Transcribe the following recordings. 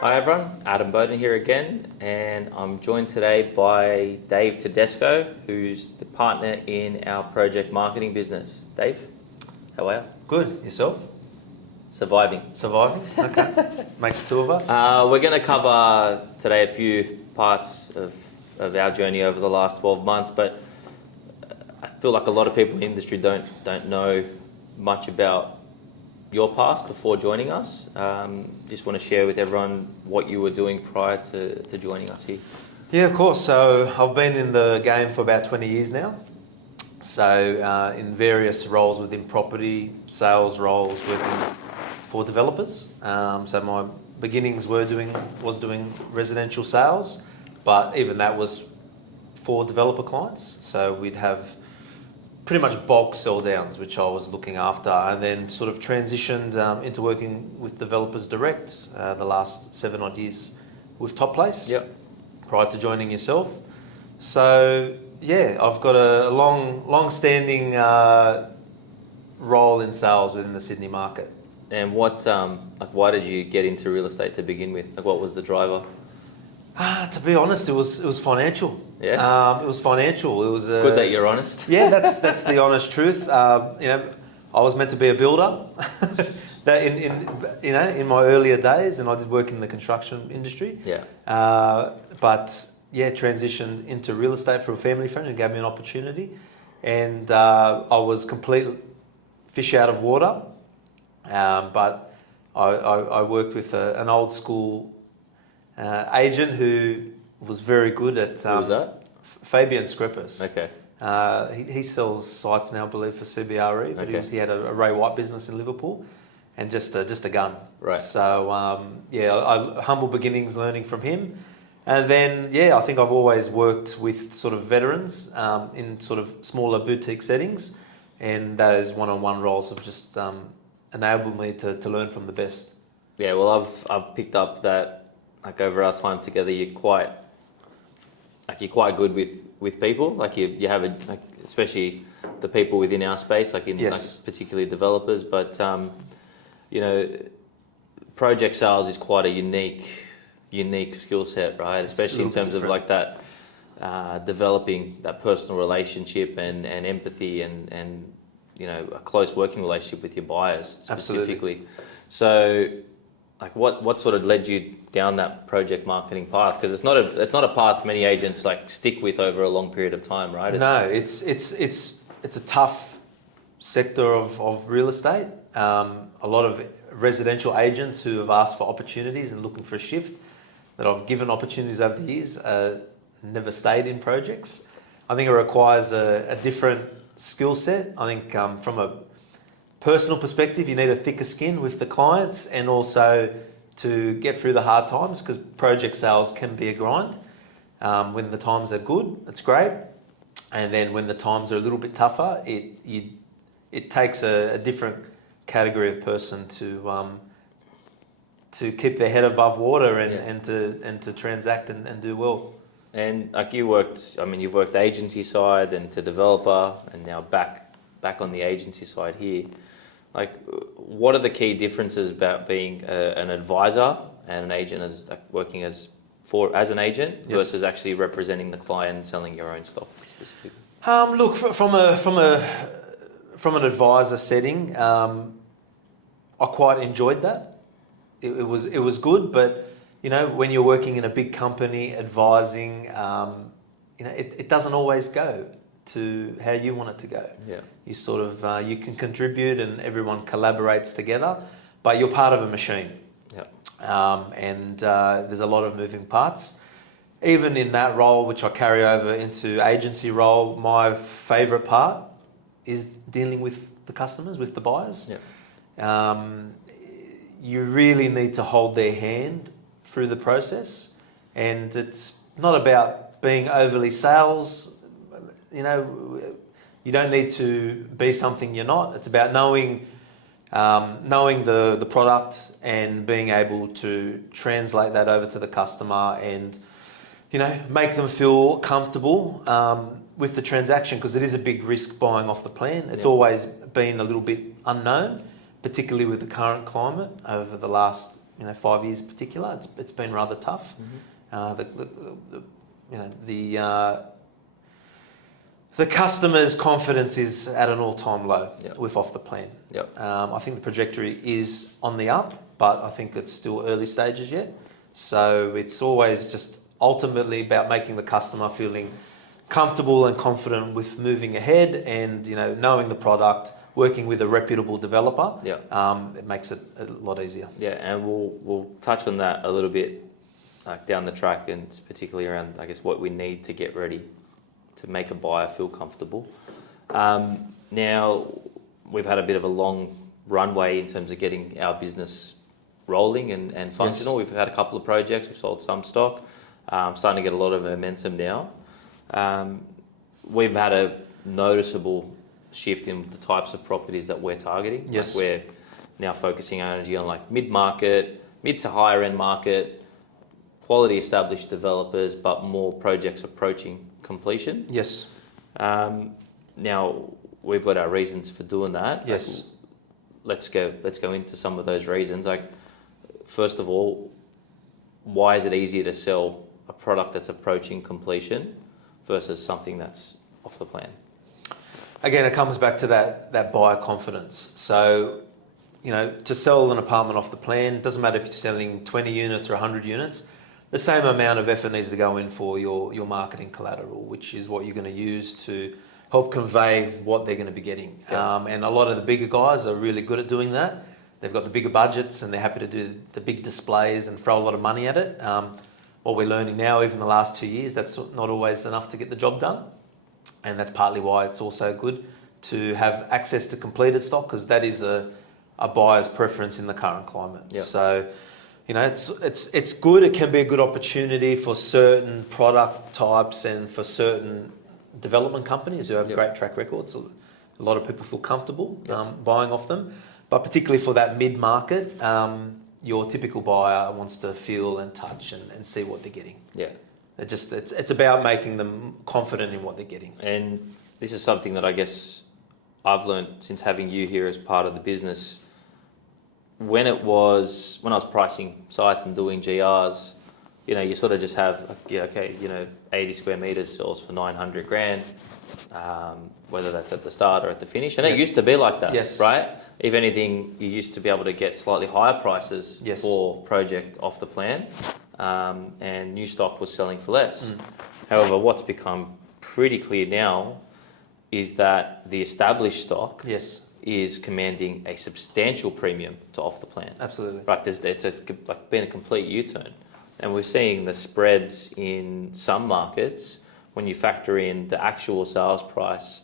Hi everyone, Adam Bowden here again, and I'm joined today by Dave Tedesco, who's the partner in our project marketing business. Dave, how are you? Good. Yourself? Surviving. Surviving? Okay. Makes two of us. We're going to cover today a few parts of our journey over the last 12 months, but I feel like a lot of people in the industry don't know much about your past before joining us. Just want to share with everyone what you were doing prior to joining us here. Yeah, of course. So I've been in the game for about 20 years now. So in various roles within property, sales roles, working for developers. So my beginnings was doing residential sales, but even that was for developer clients. So we'd have pretty much bulk sell downs, which I was looking after, and then sort of transitioned into working with developers direct the last 7 odd years with Top Place. Yep. Prior to joining yourself. So yeah, I've got a long-standing role in sales within the Sydney market. And why did you get into real estate to begin with? Like, what was the driver? To be honest, it was financial. Yeah. It was financial. It was Good that you're honest. Yeah, that's the honest truth. I was meant to be a builder. That in my earlier days, and I did work in the construction industry. Yeah. But yeah, transitioned into real estate for a family friend who gave me an opportunity, and I was complete fish out of water. But I worked with an old school agent who was very good at. Who was that? Fabian Scrippers. Okay. He sells sites now, I believe, for CBRE, but Okay. he had a Ray White business in Liverpool, and just a gun. Right. So humble beginnings, learning from him, and then I think I've always worked with sort of veterans in sort of smaller boutique settings, and those one-on-one roles have just enabled me to learn from the best. Yeah. Well, I've picked up that like over our time together, you're quite good with people. Like you have especially the people within our space, like particularly developers. But project sales is quite a unique skill set, right? Especially in terms of like that developing that personal relationship and empathy and a close working relationship with your buyers specifically. Absolutely. So, like what sort of led you down that project marketing path? Because it's not a path many agents like stick with over a long period of time, right? It's a tough sector of real estate. A lot of residential agents who have asked for opportunities and looking for a shift that I've given opportunities over the years never stayed in projects. I think it requires a different skill set. I think from a personal perspective, you need a thicker skin with the clients, and also to get through the hard times, because project sales can be a grind. When the times are good, it's great, and then when the times are a little bit tougher, it takes a different category of person to keep their head above water and to transact and do well. And like you've worked agency side and to developer, and now back on the agency side here. Like, what are the key differences about being an advisor and an agent, as working as an agent versus actually representing the client and selling your own stock specifically? Look, from an advisor setting, I quite enjoyed that. It was good, but when you're working in a big company advising, it doesn't always go to how you want it to go. Yeah. You sort of you can contribute and everyone collaborates together, but you're part of a machine. Yeah. And there's a lot of moving parts. Even in that role, which I carry over into agency role, my favourite part is dealing with the customers, with the buyers. Yeah. You really need to hold their hand through the process, and it's not about being overly sales. You don't need to be something you're not. It's about knowing the product and being able to translate that over to the customer and make them feel comfortable with the transaction, because it is a big risk buying off the plan. It's always been a little bit unknown, particularly with the current climate over the last 5 years in particular, it's been rather tough. The customer's confidence is at an all-time low with off the plan. I think the trajectory is on the up, but I think it's still early stages yet. So it's always just ultimately about making the customer feeling comfortable and confident with moving ahead, and knowing the product, working with a reputable developer. It makes it a lot easier. And we'll touch on that a little bit down the track, and particularly around, I guess, what we need to get ready to make a buyer feel comfortable. Now, we've had a bit of a long runway in terms of getting our business rolling and functional. We've had a couple of projects, we've sold some stock, starting to get a lot of momentum now. We've had a noticeable shift in the types of properties that we're targeting. We're now focusing our energy on mid-market, mid to higher end market, quality established developers, but more projects approaching completion. Now, we've got our reasons for doing that. Let's go into some of those reasons. First of all, why is it easier to sell a product that's approaching completion versus something that's off the plan? Again, it comes back to that buyer confidence. So, to sell an apartment off the plan, doesn't matter if you're selling 20 units or 100 units, the same amount of effort needs to go in for your marketing collateral, which is what you're going to use to help convey what they're going to be getting. And a lot of the bigger guys are really good at doing that. They've got the bigger budgets and they're happy to do the big displays and throw a lot of money at it. What we're learning now, even the last 2 years, that's not always enough to get the job done. And that's partly why it's also good to have access to completed stock, because that is a buyer's preference in the current climate. So, it's good. It can be a good opportunity for certain product types and for certain development companies who have great track records. A lot of people feel comfortable buying off them. But particularly for that mid-market, your typical buyer wants to feel and touch and see what they're getting. It's about making them confident in what they're getting. And this is something that I guess I've learned since having you here as part of the business. When I was pricing sites and doing GRs, you sort of just have 80 square meters sells for 900 grand, whether that's at the start or at the finish. And it used to be like that, right? If anything, you used to be able to get slightly higher prices for project off the plan, and new stock was selling for less. However, what's become pretty clear now is that the established stock is commanding a substantial premium to off the plan. Absolutely. Right, it's been a complete U-turn. And we're seeing the spreads in some markets, when you factor in the actual sales price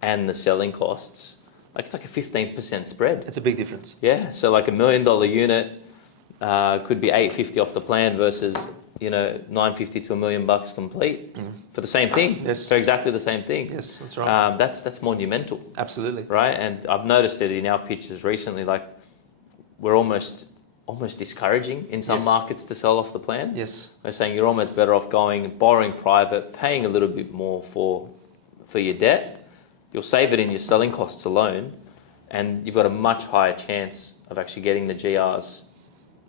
and the selling costs, it's like a 15% spread. It's a big difference. Yeah, so $1 million unit could be $850 off the plan versus $950 to $1 million complete for the same thing. For exactly the same thing. Yes, that's right. That's monumental. Absolutely. Right, and I've noticed it in our pitches recently. We're almost discouraging in some markets to sell off the plan. We're saying you're almost better off borrowing private, paying a little bit more for your debt. You'll save it in your selling costs alone, and you've got a much higher chance of actually getting the GRs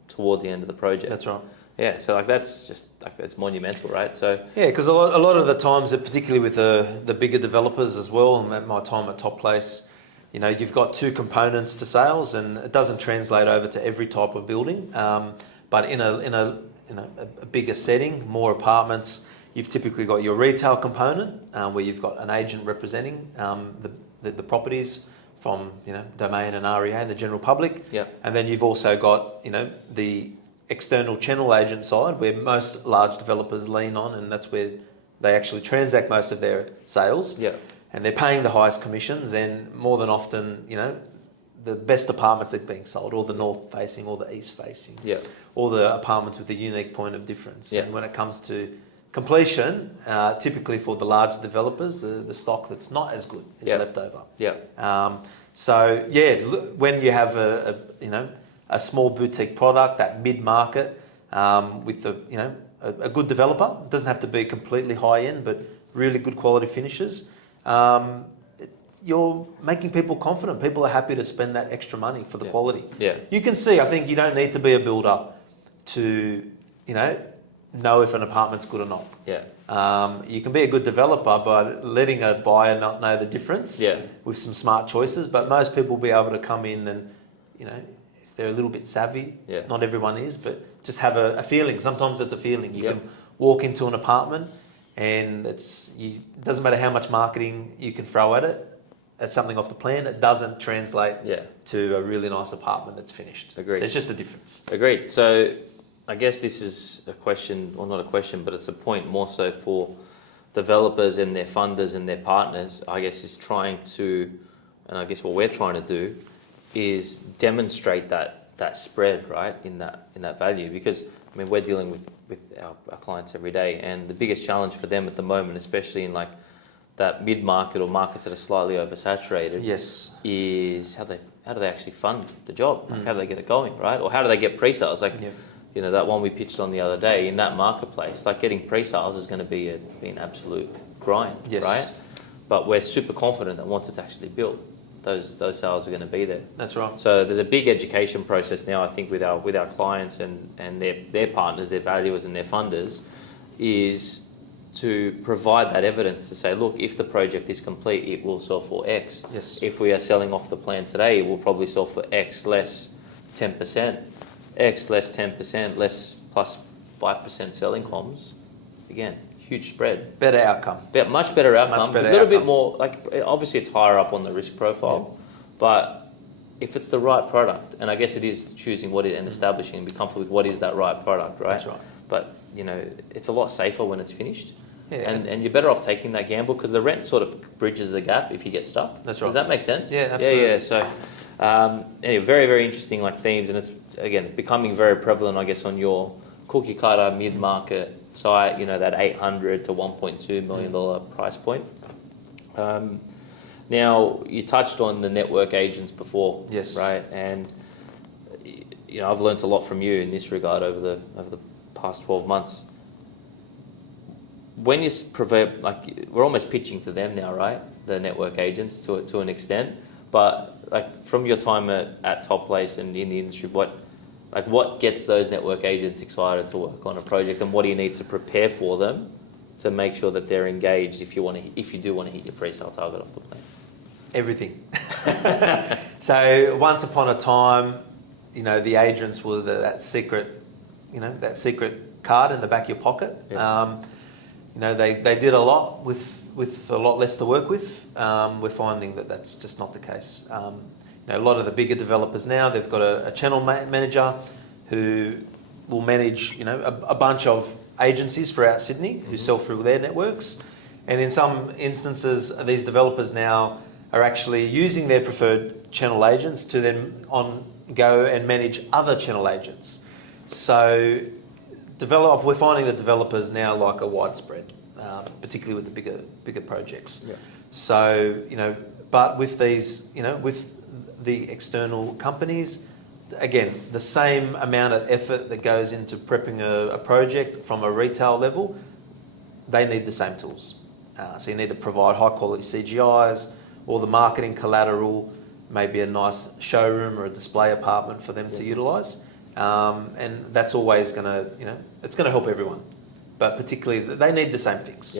toward the end of the project. That's right. Yeah, so that's just it's monumental, right? So because a lot of the times, particularly with the bigger developers as well, and at my time at Top Place, you've got two components to sales, and it doesn't translate over to every type of building. But in a bigger setting, more apartments, you've typically got your retail component, where you've got an agent representing the properties from Domain and REA, the general public. And then you've also got the external channel agent side, where most large developers lean on, and that's where they actually transact most of their sales. And they're paying the highest commissions, and more than often, the best apartments are being sold, or the north facing, or the east facing, or the apartments with a unique point of difference. And when it comes to completion, typically for the large developers, the stock that's not as good is left over. When you have a small boutique product, that mid-market, with a good developer, it doesn't have to be completely high end, but really good quality finishes. you're making people confident. People are happy to spend that extra money for the quality. Yeah. You can see, I think you don't need to be a builder to, know if an apartment's good or not. Yeah. You can be a good developer by letting a buyer not know the difference with some smart choices, but most people will be able to come in and, if they're a little bit savvy, not everyone is, but just have a feeling. Sometimes it's a feeling. You can walk into an apartment and it doesn't matter how much marketing you can throw at it, as something off the plan, it doesn't translate to a really nice apartment that's finished. Agreed. There's just a difference. Agreed. So I guess this is a question, or not a question, but it's a point more so for developers and their funders and their partners, I guess, is trying to, and I guess what we're trying to do is demonstrate that spread, right, in that value. Because, I mean, we're dealing with our clients every day, and the biggest challenge for them at the moment, especially in like that mid-market or markets that are slightly oversaturated, is how do they actually fund the job? Like, how do they get it going, right? Or how do they get pre-sales? Like, that one we pitched on the other day in that marketplace, like getting pre-sales is going to be an absolute grind, right? But we're super confident that once it's actually built, those sales are going to be there. That's right. So there's a big education process now, I think, with our clients and their partners, their valuers and their funders, is to provide that evidence to say, look, if the project is complete, it will sell for X. Yes. If we are selling off the plan today, it will probably sell for X less 10%. X less 10%, less plus 5% selling comms. Again, huge spread. Better outcome. Much better outcome. Much better a little outcome. bit more, like, obviously it's higher up on the risk profile, but if it's the right product, and I guess it is choosing what it and establishing and be comfortable with what is that right product, right? That's right. But, it's a lot safer when it's finished. Yeah. And you're better off taking that gamble because the rent sort of bridges the gap if you get stuck. That's right. Does that make sense? Yeah, absolutely. Yeah. So, anyway, very, very interesting themes, and it's again becoming very prevalent, I guess, on your cookie cutter mid-market site. That $800 to $1.2 million price point. Now you touched on the network agents before, right? And I've learnt a lot from you in this regard over the past 12 months. When you provide, like, we're almost pitching to them now, right? The network agents to an extent, but like from your time at Top Place and in the industry, what gets those network agents excited to work on a project, and what do you need to prepare for them to make sure that they're engaged if you do want to hit your pre-sale target off the plan? Everything. So once upon a time, the agents were that secret card in the back of your pocket. They did a lot with a lot less to work with. We're finding that that's just not the case. A lot of the bigger developers now, they've got a channel manager who will manage a bunch of agencies throughout Sydney who sell through their networks. And in some instances, these developers now are actually using their preferred channel agents to then go and manage other channel agents. So we're finding that developers now like a widespread, particularly with the bigger projects. Yeah. So but with these, with the external companies, again, the same amount of effort that goes into prepping a project from a retail level, they need the same tools. So you need to provide high quality CGIs, all the marketing collateral, maybe a nice showroom or a display apartment for them to utilise. And that's always going to, it's going to help everyone. But particularly, they need the same things.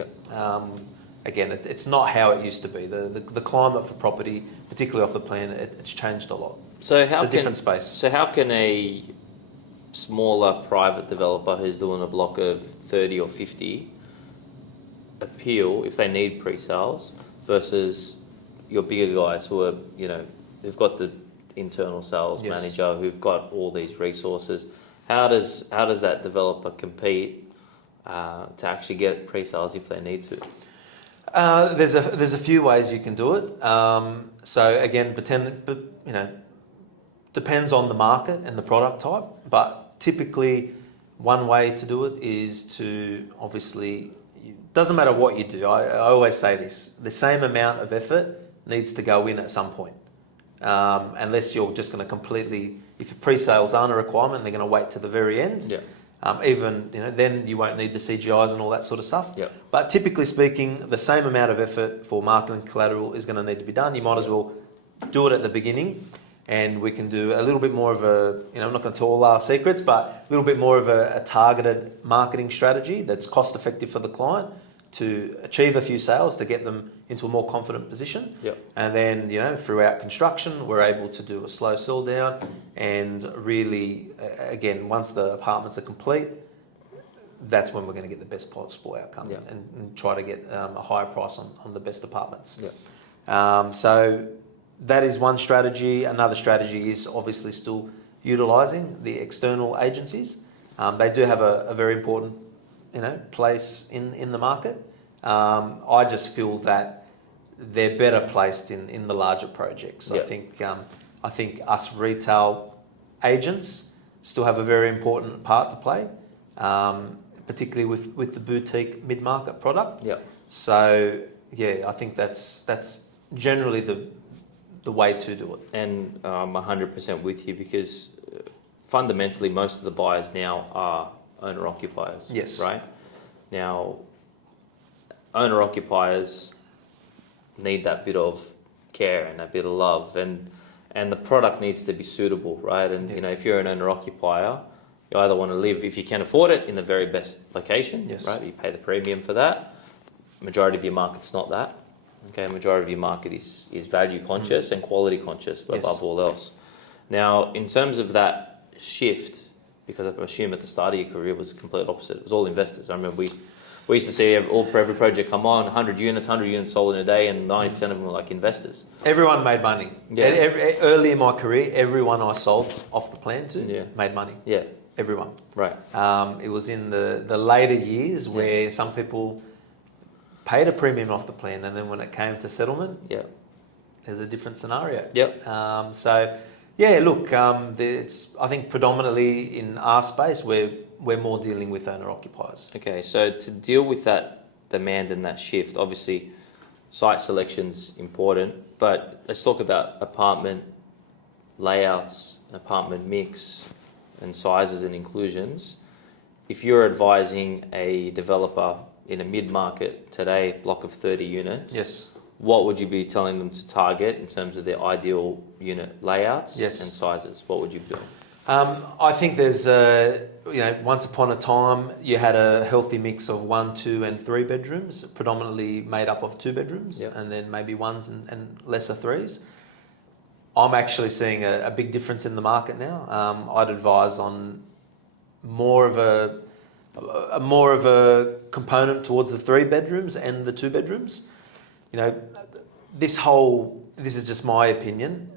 Again, it's not how it used to be. The climate for property, particularly off the plan, it's changed a lot. So it's a different space. So how can a smaller private developer who's doing a block of 30 or 50 appeal if they need pre-sales versus your bigger guys who are, who've got the internal sales manager, who've got all these resources? How does that developer compete to actually get pre-sales if they need to? There's a few ways you can do it. So again, depends on the market and the product type. But typically, one way to do it is to obviously, doesn't matter what you do. I always say this: the same amount of effort needs to go in at some point. Unless you're just going to completely, if pre-sales aren't a requirement, they're going to wait to the very end. Even then you won't need the CGIs and all that sort of stuff. Yep. But typically speaking, the same amount of effort for marketing collateral is going to need to be done. You might as well do it at the beginning, and we can do a little bit more of a, I'm not going to tell all our secrets, but a little bit more of a targeted marketing strategy that's cost effective for the client to achieve a few sales, to get them into a more confident position. Yep. And then, throughout construction, we're able to do a slow sell down, and really, again, once the apartments are complete, that's when we're going to get the best possible outcome. Yep. and try to get a higher price on the best apartments. Yep. So that is one strategy. Another strategy is obviously still utilising the external agencies. They do have a very important place in the market. I just feel that they're better placed in the larger projects. Yep. I think us retail agents still have a very important part to play, particularly with the boutique mid-market product. Yep. So I think that's generally the way to do it. And I'm 100% with you, because fundamentally most of the buyers now are owner-occupiers. Yes. Right? Now, owner-occupiers need that bit of care and a bit of love, and the product needs to be suitable, right? And if you're an owner-occupier, you either want to live, if you can afford it, in the very best location, Yes. right? You pay the premium for that. Majority of your market's not that. Okay, majority of your market is value conscious and quality conscious above all else. Now, in terms of that shift, because I assume at the start of your career it was the complete opposite. It was all investors. I remember we used to see every project come on, 100 units sold in a day, and 90% of them were like investors. Everyone made money. Yeah. Early in my career, everyone I sold off the plan to made money. Yeah. Everyone. Right. It was in the later years where some people paid a premium off the plan, and then when it came to settlement, there's a different scenario. Yep. It's, I think, predominantly in our space we're more dealing with owner-occupiers. Okay, so to deal with that demand and that shift, obviously site selection's important, but let's talk about apartment layouts, apartment mix and sizes and inclusions. If you're advising a developer in a mid-market today, block of 30 units, Yes. what would you be telling them to target in terms of their ideal unit layouts Yes. and sizes? What would you be doing? I think there's, once upon a time you had a healthy mix of 1, 2 and 3 bedrooms, predominantly made up of 2 bedrooms, and then maybe 1s and lesser 3s. I'm actually seeing a big difference in the market now. I'd advise on more of a component towards the 3 bedrooms and the 2 bedrooms. This is just my opinion.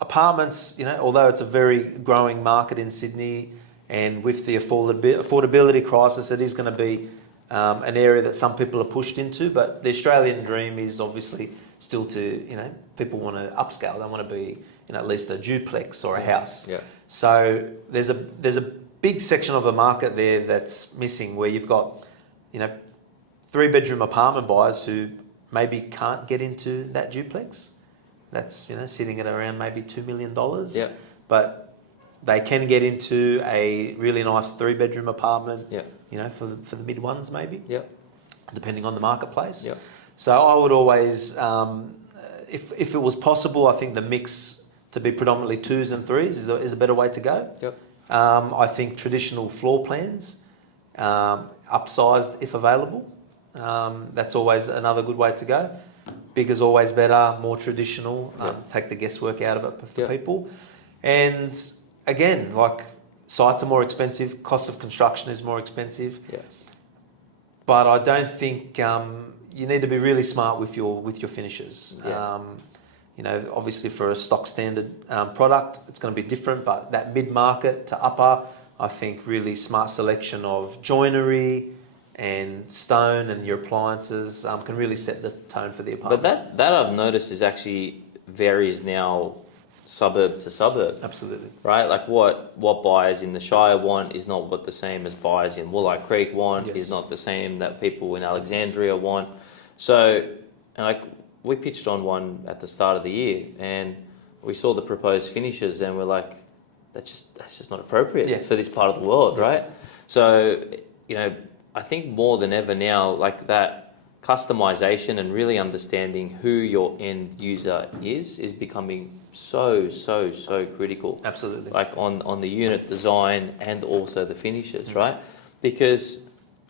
Apartments, although it's a very growing market in Sydney, and with the affordability crisis, it is going to be an area that some people are pushed into. But the Australian dream is obviously still to, people want to upscale. They want to be in at least a duplex or a house. Yeah. So there's a big section of the market there that's missing, where you've got, 3-bedroom apartment buyers who maybe can't get into that duplex. That's sitting at around maybe $2 million. Yeah. But they can get into a really nice 3-bedroom apartment. Yeah. For the mid ones maybe. Yeah. Depending on the marketplace. Yeah. So I would always, if it was possible, I think the mix to be predominantly 2s and 3s is a better way to go. Yep. I think traditional floor plans, upsized if available. That's always another good way to go. Bigger's always better, more traditional, take the guesswork out of it for people. And again, sites are more expensive, cost of construction is more expensive. Yeah. But I don't think you need to be really smart with your finishes. Yeah. Obviously for a stock standard product, it's going to be different, but that mid-market to upper, I think really smart selection of joinery and stone and your appliances can really set the tone for the apartment. But that I've noticed is actually varies now suburb to suburb. Absolutely. Right? Like what buyers in the Shire want is not what the same as buyers in Woolite Creek want, is not the same that people in Alexandria want. So, we pitched on one at the start of the year, and we saw the proposed finishes, and we're like, that's just not appropriate Yeah. for this part of the world, right? So, I think more than ever now, like that customization and really understanding who your end user is becoming so critical. Absolutely. Like on the unit design and also the finishes, right? Because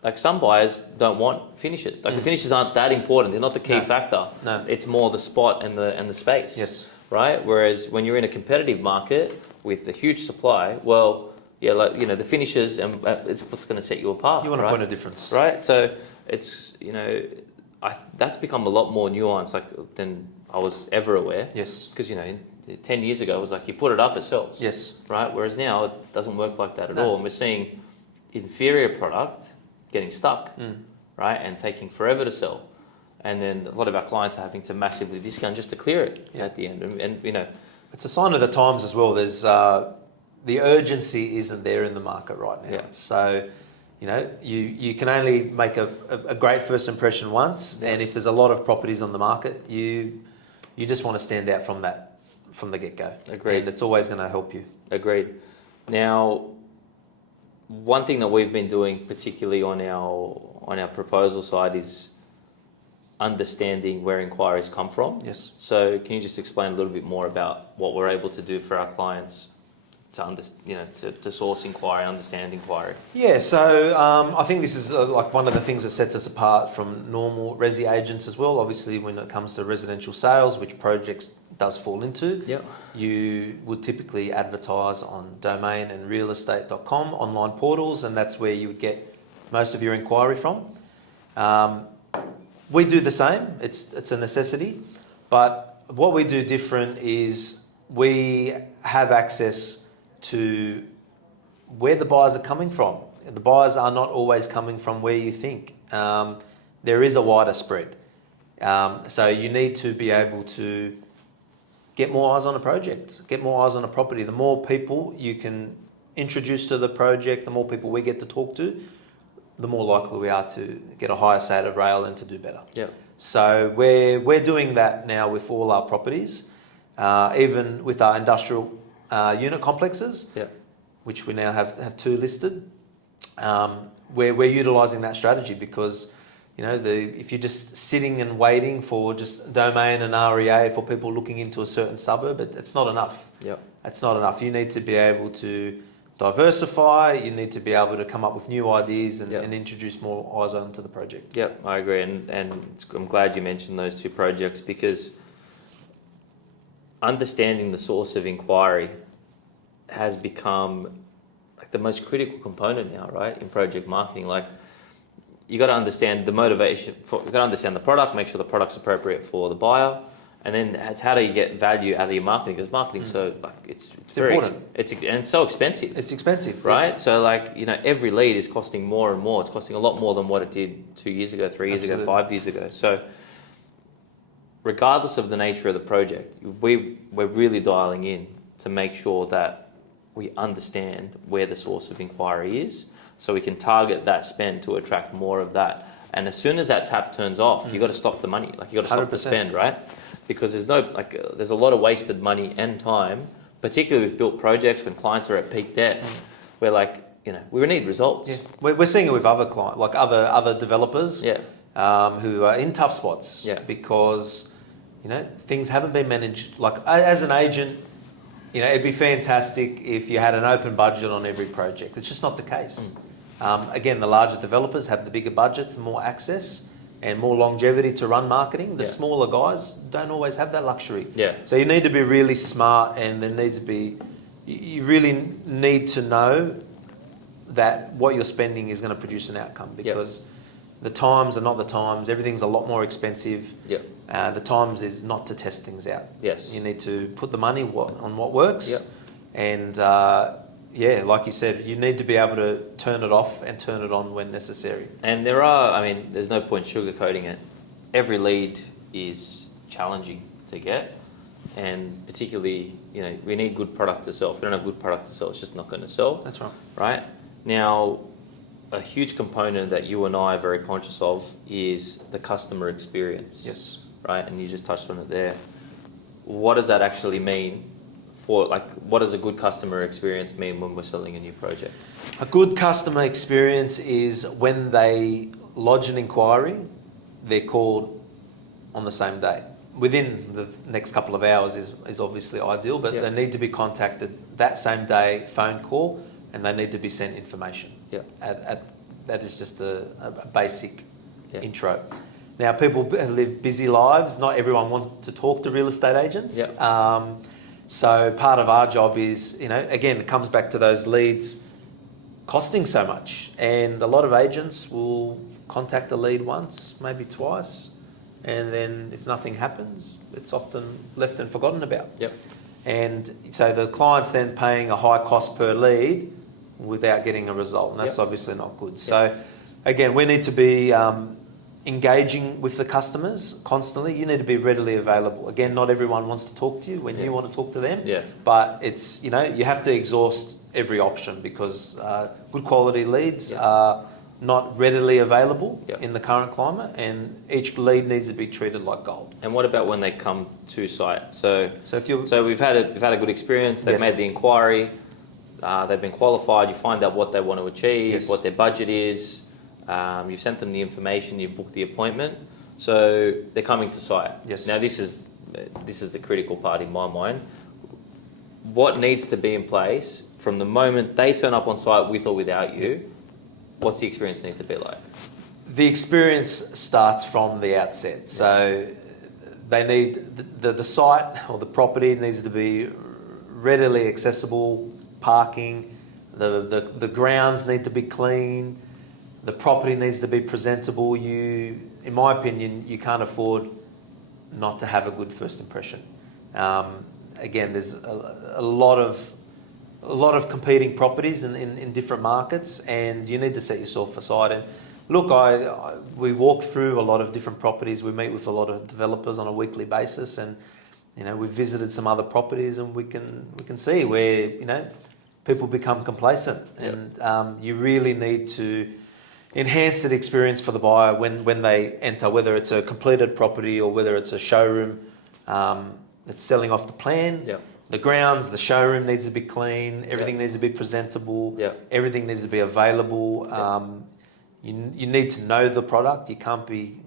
like some buyers don't want finishes. Like the finishes aren't that important. They're not the key factor. No. It's more the spot and the space. Yes. Right? Whereas when you're in a competitive market with a huge supply, well, yeah, like, the finishes and it's what's going to set you apart. You want a right? point of difference. Right? So it's, that's become a lot more nuanced than I was ever aware. Yes. Because, 10 years ago, it was like you put it up, it sells. Yes. Right? Whereas now, it doesn't work like that at No. all. And we're seeing inferior product getting stuck, right? And taking forever to sell. And then a lot of our clients are having to massively discount just to clear it at the end. And It's a sign of the times as well. There's the urgency isn't there in the market right now. Yeah. So, you can only make a great first impression once, and if there's a lot of properties on the market, you just want to stand out from the get-go. Agreed. And it's always going to help you. Agreed. Now, one thing that we've been doing, particularly on our proposal side, is understanding where inquiries come from. Yes. So, can you just explain a little bit more about what we're able to do for our clients to source inquiry, understand inquiry? Yeah, so I think this is like one of the things that sets us apart from normal resi agents as well. Obviously, when it comes to residential sales, which Projects does fall into, you would typically advertise on domain and realestate.com, online portals, and that's where you would get most of your inquiry from. We do the same. It's a necessity, but what we do different is we have access to where the buyers are coming from. The buyers are not always coming from where you think. There is a wider spread. So you need to be able to get more eyes on a project, get more eyes on a property. The more people you can introduce to the project, the more people we get to talk to, the more likely we are to get a higher sale of rail and to do better. Yeah. So we're doing that now with all our properties, even with our industrial unit complexes, which we now have 2 listed. We're utilising that strategy because, if you're just sitting and waiting for just domain and REA for people looking into a certain suburb, it's not enough. Yeah. It's not enough. You need to be able to diversify. You need to be able to come up with new ideas and introduce more eyes onto the project. Yep, I agree, and I'm glad you mentioned those 2 projects because understanding the source of inquiry has become like the most critical component now, right, in project marketing. Like, you got to understand the motivation. You got to understand the product, make sure the product's appropriate for the buyer, and then it's how do you get value out of your marketing? Because marketing's so it's very important. And it's so expensive. It's expensive, right? Yeah. So every lead is costing more and more. It's costing a lot more than what it did 2 years ago, 3 years ago, 5 years ago. So, regardless of the nature of the project, we're really dialing in to make sure that we understand where the source of inquiry is, so we can target that spend to attract more of that. And as soon as that tap turns off, you got to stop the money. Like, you got to stop 100%. the spend, right? Because there's a lot of wasted money and time, particularly with built projects when clients are at peak debt. Where we need results. Yeah. We're seeing it with other clients, like other developers, who are in tough spots, because things haven't been managed. Like, as an agent, it'd be fantastic if you had an open budget on every project. It's just not the case. Again, the larger developers have the bigger budgets, more access, and more longevity to run marketing. The smaller guys don't always have that luxury. Yeah. So you need to be really smart, and there needs to be. You really need to know that what you're spending is going to produce an outcome, because the times are not the times. Everything's a lot more expensive. The times is not to test things out. Yes. You need to put the money on what works. And like you said, you need to be able to turn it off and turn it on when necessary. And there's no point sugarcoating it. Every lead is challenging to get, and particularly, we need good product to sell. If we don't have good product to sell, it's just not going to sell. That's right. Right? Now, a huge component that you and I are very conscious of is the customer experience. Yes. Right? And you just touched on it there. What does that actually mean for like what does a good customer experience mean when we're selling a new project? A good customer experience is when they lodge an inquiry, they're called on the same day. Within the next couple of hours is obviously ideal, but they need to be contacted that same day, phone call, and they need to be sent information. That is just a basic intro. Now, people live busy lives. Not everyone wants to talk to real estate agents. So part of our job is, again, it comes back to those leads costing so much. And a lot of agents will contact the lead once, maybe twice, and then if nothing happens, it's often left and forgotten about. And so the client's then paying a high cost per lead without getting a result, and that's obviously not good. So again, we need to be engaging with the customers constantly. You need to be readily available. Again, not everyone wants to talk to you when you want to talk to them, but it's, you have to exhaust every option because good quality leads are not readily available in the current climate, and each lead needs to be treated like gold. And what about when they come to site? So we've had a good experience. They've made the inquiry. They've been qualified. You find out what they want to achieve, what their budget is. You've sent them the information. You've booked the appointment. So they're coming to site. Now this is the critical part in my mind. What needs to be in place from the moment they turn up on site with or without you? What's the experience need to be like? The experience starts from the outset. So they need the site or the property needs to be readily accessible. Parking, the grounds need to be clean. The property needs to be presentable. In my opinion, you can't afford not to have a good first impression. Again, there's a lot of competing properties in different markets, and you need to set yourself aside. And look, we walk through a lot of different properties. We meet with a lot of developers on a weekly basis, and we've visited some other properties, and we can see where people become complacent, and you really need to enhance that experience for the buyer when they enter, whether it's a completed property or whether it's a showroom that's selling off the plan. The grounds, the showroom needs to be clean. Everything needs to be presentable. Everything needs to be available. You need to know the product. You can't be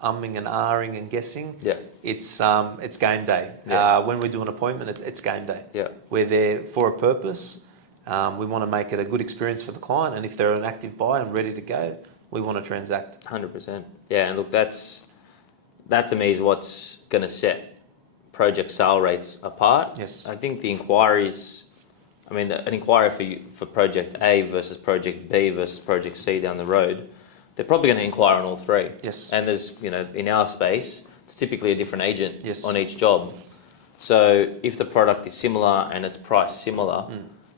umming and ahhing and guessing. It's game day. When we do an appointment, it's game day. We're there for a purpose. We want to make it a good experience for the client, and if they're an active buyer and ready to go, we want to transact. 100%. Yeah, and look, that to me is what's going to set project sale rates apart. I think the inquiries, an inquiry for project A versus project B versus project C down the road, they're probably going to inquire on all three. And there's, in our space, it's typically a different agent on each job. So if the product is similar and it's priced similar,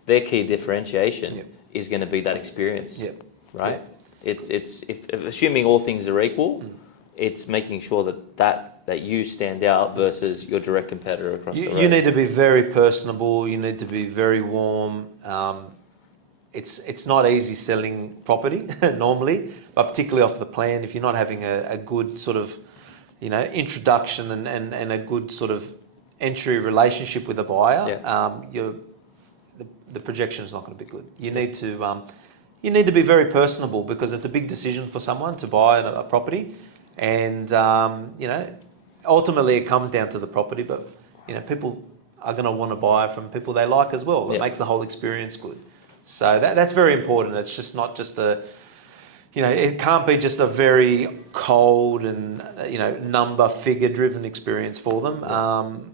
their key differentiation is going to be that experience, right? It's assuming all things are equal, it's making sure that you stand out versus your direct competitor across the road. You need to be very personable. You need to be very warm. It's not easy selling property normally, but particularly off the plan, if you're not having a good sort of introduction and a good sort of entry relationship with the buyer, the projection is not going to be good. You need to be very personable because it's a big decision for someone to buy a property, and ultimately it comes down to the property. But people are going to want to buy from people they like as well. It makes the whole experience good. So that's very important. It's just not just it can't be just a very cold and number figure driven experience for them.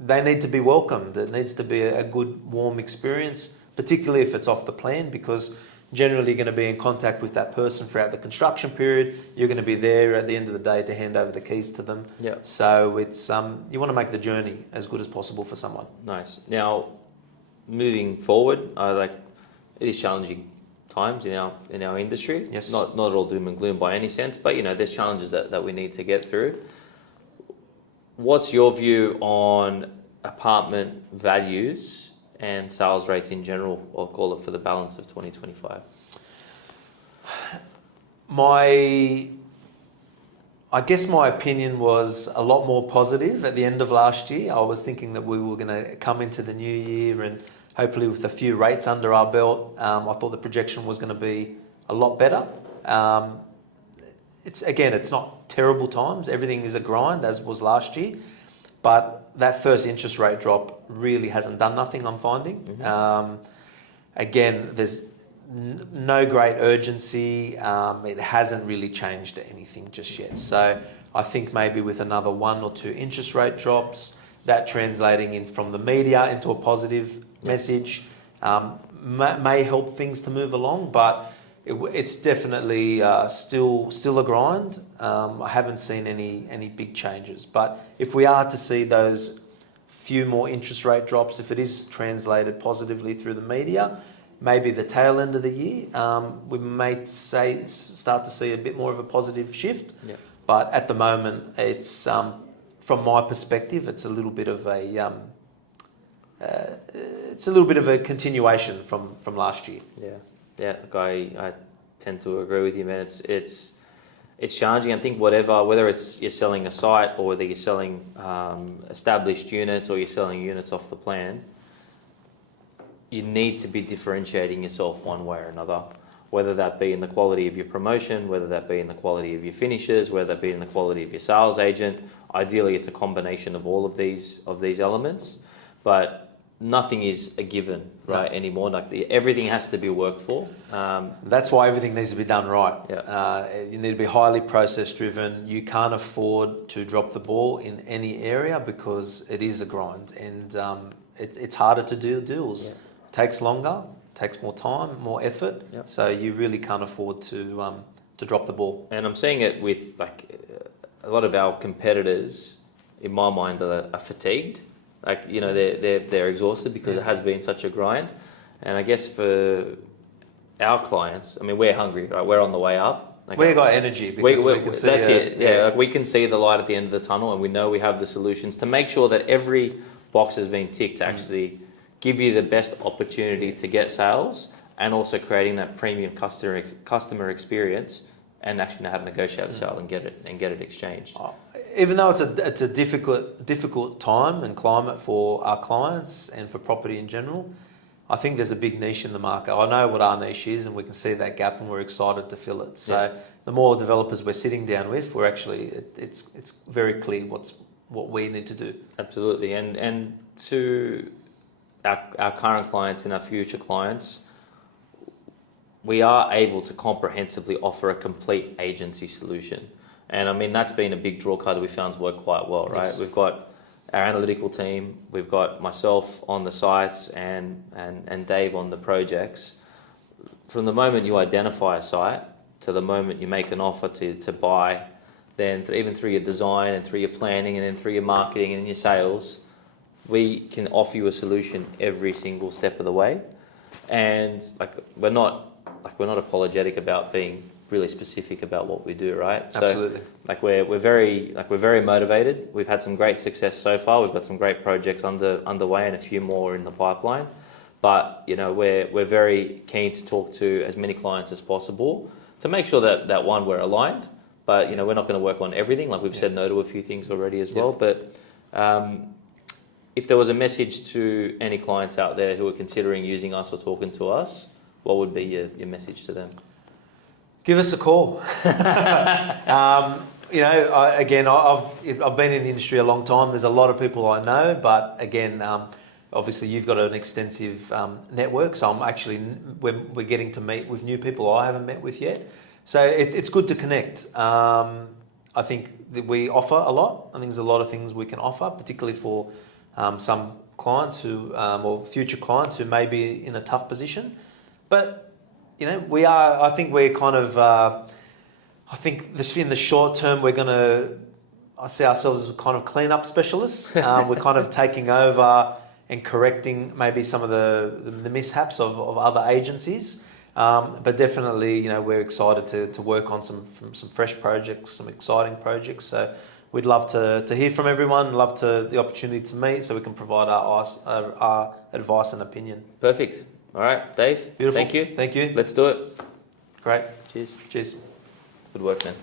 They need to be welcomed. It needs to be a good, warm experience, particularly if it's off the plan, because generally you're going to be in contact with that person throughout the construction period. You're going to be there at the end of the day to hand over the keys to them. So it's you want to make the journey as good as possible for someone. Nice. Now, moving forward, it is challenging times in our industry. Not all doom and gloom by any sense, but there's challenges that we need to get through. What's your view on apartment values and sales rates in general, I'll call it, for the balance of 2025? I guess my opinion was a lot more positive at the end of last year. I was thinking that we were going to come into the new year and hopefully with a few rates under our belt, I thought the projection was going to be a lot better. It's not terrible times. Everything is a grind, as was last year. But that first interest rate drop really hasn't done nothing, I'm finding. Mm-hmm. Again, there's no great urgency. It hasn't really changed anything just yet. So I think maybe with another 1 or 2 interest rate drops, that translating in from the media into a positive message may help things to move along. But it's definitely still a grind. I haven't seen any big changes. But if we are to see those few more interest rate drops, if it is translated positively through the media, maybe the tail end of the year, we may start to see a bit more of a positive shift. Yeah. But at the moment, it's from my perspective, it's a little bit of a continuation from last year. Yeah. Look, I tend to agree with you, man. It's challenging. I think whether it's you're selling a site or whether you're selling established units or you're selling units off the plan, you need to be differentiating yourself one way or another, whether that be in the quality of your promotion, whether that be in the quality of your finishes, whether that be in the quality of your sales agent. Ideally, it's a combination of all of these elements, but nothing is a given, right, anymore. Like everything has to be worked for. That's why everything needs to be done right. Yeah. You need to be highly process driven. You can't afford to drop the ball in any area because it is a grind, and it's harder to do deals. Yeah. Takes longer, takes more time, more effort. Yep. So you really can't afford to drop the ball. And I'm seeing it with a lot of our competitors. In my mind, are fatigued. They're exhausted because it has been such a grind. And I guess for our clients, I mean, we're hungry, right? We're on the way up. We've got energy because we can see that's it. Yeah, we can see the light at the end of the tunnel, and we know we have the solutions to make sure that every box has been ticked to actually give you the best opportunity to get sales, and also creating that premium customer experience, and actually know how to negotiate a sale and get it exchanged. Even though it's a difficult time and climate for our clients and for property in general, I think there's a big niche in the market. I know what our niche is, and we can see that gap, and we're excited to fill it. So the more developers we're sitting down with, we're actually it's very clear what we need to do. Absolutely, and to our current clients and our future clients, we are able to comprehensively offer a complete agency solution. And I mean, that's been a big draw card that we found's worked quite well, right? Yes. We've got our analytical team, we've got myself on the sites and Dave on the projects. From the moment you identify a site to the moment you make an offer to buy, then even through your design and through your planning and then through your marketing and your sales, we can offer you a solution every single step of the way. And we're not apologetic about being really specific about what we do, right? Absolutely. So we're very motivated. We've had some great success so far. We've got some great projects underway and a few more in the pipeline. But we're very keen to talk to as many clients as possible to make sure that one, we're aligned. But we're not going to work on everything. Like we've said no to a few things already as well. But if there was a message to any clients out there who are considering using us or talking to us, what would be your message to them? Give us a call. I've been in the industry a long time. There's a lot of people I know, but again, obviously you've got an extensive network. So we're getting to meet with new people I haven't met with yet. So it's good to connect. I think that we offer a lot. I think there's a lot of things we can offer, particularly for some clients or future clients who may be in a tough position. But I think we're kind of. I think in the short term I see ourselves as kind of clean-up specialists. We're kind of taking over and correcting maybe some of the mishaps of other agencies. But definitely, we're excited to work on some fresh projects, some exciting projects. So we'd love to hear from everyone. Love the opportunity to meet, so we can provide our advice and opinion. Perfect. All right, Dave. Beautiful. Thank you. Thank you. Let's do it. Great. Cheers. Cheers. Good work, man.